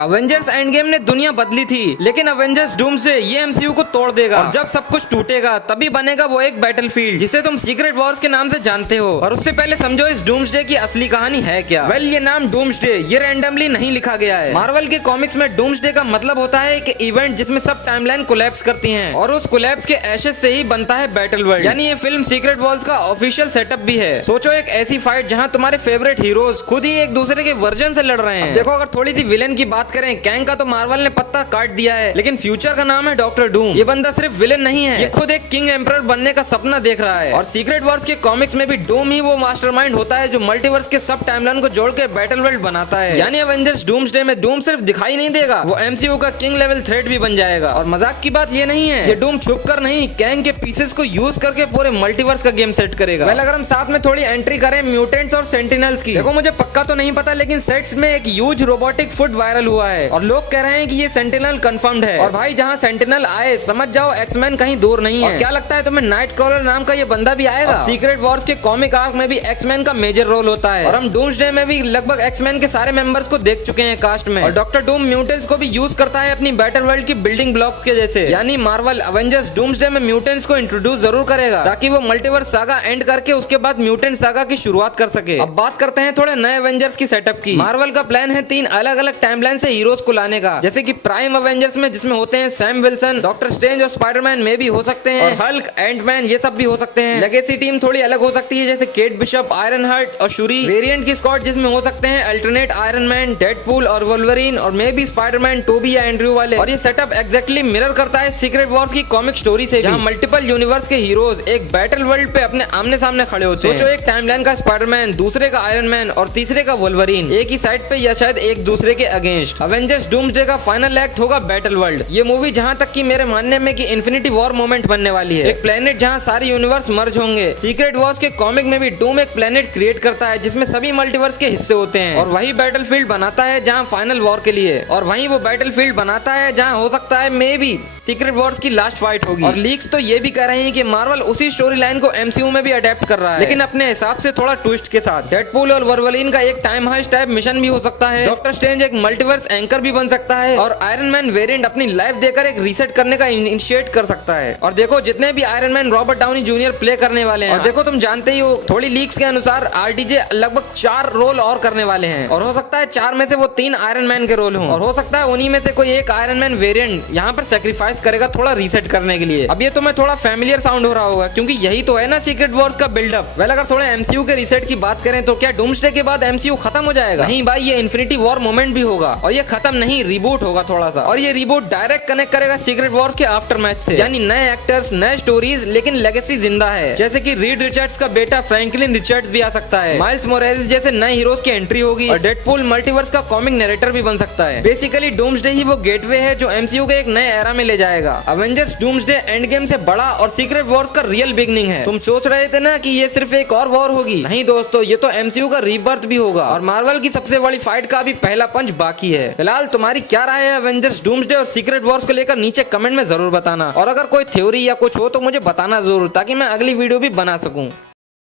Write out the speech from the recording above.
Avengers end game ने दुनिया बदली थी, लेकिन अवेंजर्स डूम्सडे ये एमसीयू को तोड़ देगा। और जब सब कुछ टूटेगा तभी बनेगा वो एक बैटलफील्ड जिसे तुम सीक्रेट वॉर्स के नाम से जानते हो। और उससे पहले समझो इस डूम्सडे की असली कहानी है क्या। वेल, ये नाम डूम्सडे ये रैंडमली नहीं लिखा गया है। मार्वल के कॉमिक्स में डूम्सडे का मतलब होता है एक इवेंट जिसमें सब टाइमलाइन कोलैप्स करती है और उस कोलैप्स के एशेज से ही बनता है बैटल वर्ल्ड। यानी ये फिल्म सीक्रेट वॉर्स का ऑफिशियल सेटअप भी है। सोचो एक ऐसी फाइट जहाँ तुम्हारे फेवरेट हीरोज खुद ही एक दूसरे के वर्जन से लड़ रहे हैं। देखो, अगर थोड़ी सी विलेन की बात करें, कैंग का तो मार्वल ने पत्ता काट दिया है, लेकिन फ्यूचर का नाम है डॉक्टर डूम। ये बंदा सिर्फ विलेन नहीं है, ये खुद एक किंग एम्परर बनने का सपना देख रहा है। और सीक्रेट वॉर्स के कॉमिक्स में भी डूम ही वो मास्टरमाइंड होता है जो मल्टीवर्स के सब टाइमलाइन को जोड़ के बैटल वर्ल्ड बनाता है। यानी एवेंजर्स डूम्सडे में डूम सिर्फ दिखाई नहीं देगा, वो एमसीयू का किंग लेवल थ्रेट भी बन जाएगा। और मजाक की बात ये नहीं है, ये डूम छुप कर नहीं, कैंग के पीसेस को यूज करके पूरे मल्टीवर्स का गेम सेट करेगा। वेल, अगर हम साथ में थोड़ी एंट्री करें म्यूटेंट्स और सेंटिनल्स की, देखो मुझे पक्का तो नहीं पता, लेकिन सेट्स में एक ह्यूज रोबोटिक फुट वायरल हुआ है और लोग कह रहे हैं कि ये सेंटिनल कंफर्म्ड है। और भाई जहां सेंटिनल आए समझ जाओ एक्समैन कहीं दूर नहीं है। और क्या लगता है तुम्हें, नाइट क्रॉलर नाम का ये बंदा भी आएगा। सीक्रेट वॉर्स के कॉमिक आर्क में भी एक्समैन का मेजर रोल होता है और हम डूम्सडे में भी लगभग एक्समैन के सारे मेंबर्स को देख चुके हैं कास्ट में। और डॉक्टर डूम म्यूटेंट्स को भी यूज करता है अपनी बैटल वर्ल्ड की बिल्डिंग ब्लॉक्स के जैसे। यानी मार्वल अवेंजर्स डूम्सडे में म्यूटेंट्स को इंट्रोड्यूस जरूर करेगा ताकि वो मल्टीवर्स सागा एंड करके उसके बाद म्यूटेंट सागा की शुरुआत कर सके। अब बात करते हैं थोड़े नए एवेंजर्स की सेटअप की। मार्वल का प्लान है 3 अलग अलग टाइमलाइन से हीरोज को लाने का, जैसे कि प्राइम अवेंजर्स में जिसमें होते हैं सैम विल्सन, डॉक्टर स्ट्रेंज और स्पाइडरमैन में भी हो सकते हैं, और हल्क, एंटमैन ये सब भी हो सकते हैं। लेगेसी टीम थोड़ी अलग हो सकती है, जैसे केट बिशप, आयरन हार्ट और शूरी। वेरिएंट की स्क्वाड जिसमें हो सकते हैं अल्टरनेट आयरन मैन, डेडपूल और वोल्वरिन, और मे बी स्पाइडरमैन, टोबी या एंड्रयू वाले। और ये सेटअप एग्जैक्टली मिरर करता है सीक्रेट वॉर्स की कॉमिक स्टोरी से, जहां मल्टीपल यूनिवर्स के हीरोज एक बैटल वर्ल्ड पे अपने आमने सामने खड़े होते हैं। सोचो, एक टाइमलाइन का स्पाइडरमैन, दूसरे का आयरन मैन और तीसरे का वोल्वरिन एक ही साइड पे या शायद एक दूसरे के अगेंस्ट। अवेंजर्स डूम्सडे का फाइनल एक्ट होगा बैटल वर्ल्ड। ये मूवी जहां तक कि मेरे मानने में कि इन्फिनिटी वॉर मोमेंट बनने वाली है, एक प्लेनेट जहां सारे यूनिवर्स मर्ज होंगे। सीक्रेट वॉर्स के कॉमिक में भी डूम एक प्लेनेट क्रिएट करता है जिसमें सभी मल्टीवर्स के हिस्से होते हैं, और वही बैटलफील्ड बनाता है जहां फाइनल वॉर के लिए, और वही वो बैटलफील्ड बनाता है जहां हो सकता है मे बी सीक्रेट वॉर्स की लास्ट फाइट होगी। और लीक्स तो ये भी कह रहे हैं कि मार्वल उसी स्टोरी लाइन को एमसीयू में भी अडेप्ट कर रहा है, लेकिन अपने हिसाब से थोड़ा ट्विस्ट के साथ। डेडपूल और वोल्वरिन का एक टाइम हाइस्ट टाइप मिशन भी हो सकता है, डॉक्टर स्ट्रेंज एक मल्टीवर्स एंकर भी बन सकता है, और आयरन मैन वेरिएंट अपनी लाइफ देकर एक रीसेट करने का इनिशिएट कर सकता है। और देखो, जितने भी iron man Robert Downey junior play करने वाले हैं, और देखो तुम जानते ही हो थोड़ी लीक्स के अनुसार आरडीजे लगभग 4 रोल और करने वाले हैं, और हो सकता है 4 में से वो 3 आयरन मैन के रोल हों, और हो सकता है उन्हीं में से कोई एक आयरन मैन वेरिएंट यहाँ पर सेक्रीफाइस करेगा थोड़ा रीसेट करने के लिए। अब ये तुम्हें थोड़ा फैमिलियर साउंड हो रहा होगा, क्योंकि यही तो है ना सीक्रेट वॉर्स का बिल्डअप। वेल, अगर थोड़े एमसीयू के रीसेट की बात करें तो क्या डूम्सडे के बाद एमसीयू खत्म हो जाएगा? नहीं भाई, ये इन्फिनिटी वॉर मोमेंट भी होगा, और ये खत्म नहीं, रिबूट होगा थोड़ा सा। और ये रिबूट डायरेक्ट कनेक्ट करेगा सीक्रेट वॉर के आफ्टर मैच से, यानी नए एक्टर्स, नए स्टोरीज, लेकिन लेगेसी जिंदा है। जैसे कि रीड रिचर्ड्स का बेटा फ्रैंकलिन रिचर्ड्स भी आ सकता है, माइल्स मोरेलिस जैसे नए हीरोज की एंट्री होगी, और डेडपूल मल्टीवर्स का कॉमिक नरेटर भी बन सकता है। बेसिकली डूम्सडे ही वो गेटवे है जो एमसीयू के एक नए एरा में ले जाएगा। अवेंजर्स डूम्सडे एंड गेम से बड़ा और सीक्रेट वॉर्स का रियल बिगनिंग है। तुम सोच रहे थे ना कि ये सिर्फ एक और वॉर होगी, नहीं दोस्तों, ये तो एमसीयू का रीबर्थ भी होगा, और मार्वल की सबसे बड़ी फाइट का भी पहला पंच बाकी है। फिलहाल तुम्हारी क्या राय है अवेंजर्स डूम्सडे और सीक्रेट वॉर्स को लेकर नीचे कमेंट में जरूर बताना, और अगर कोई थ्योरी या कुछ हो तो मुझे बताना जरूर, ताकि मैं अगली वीडियो भी बना सकूं।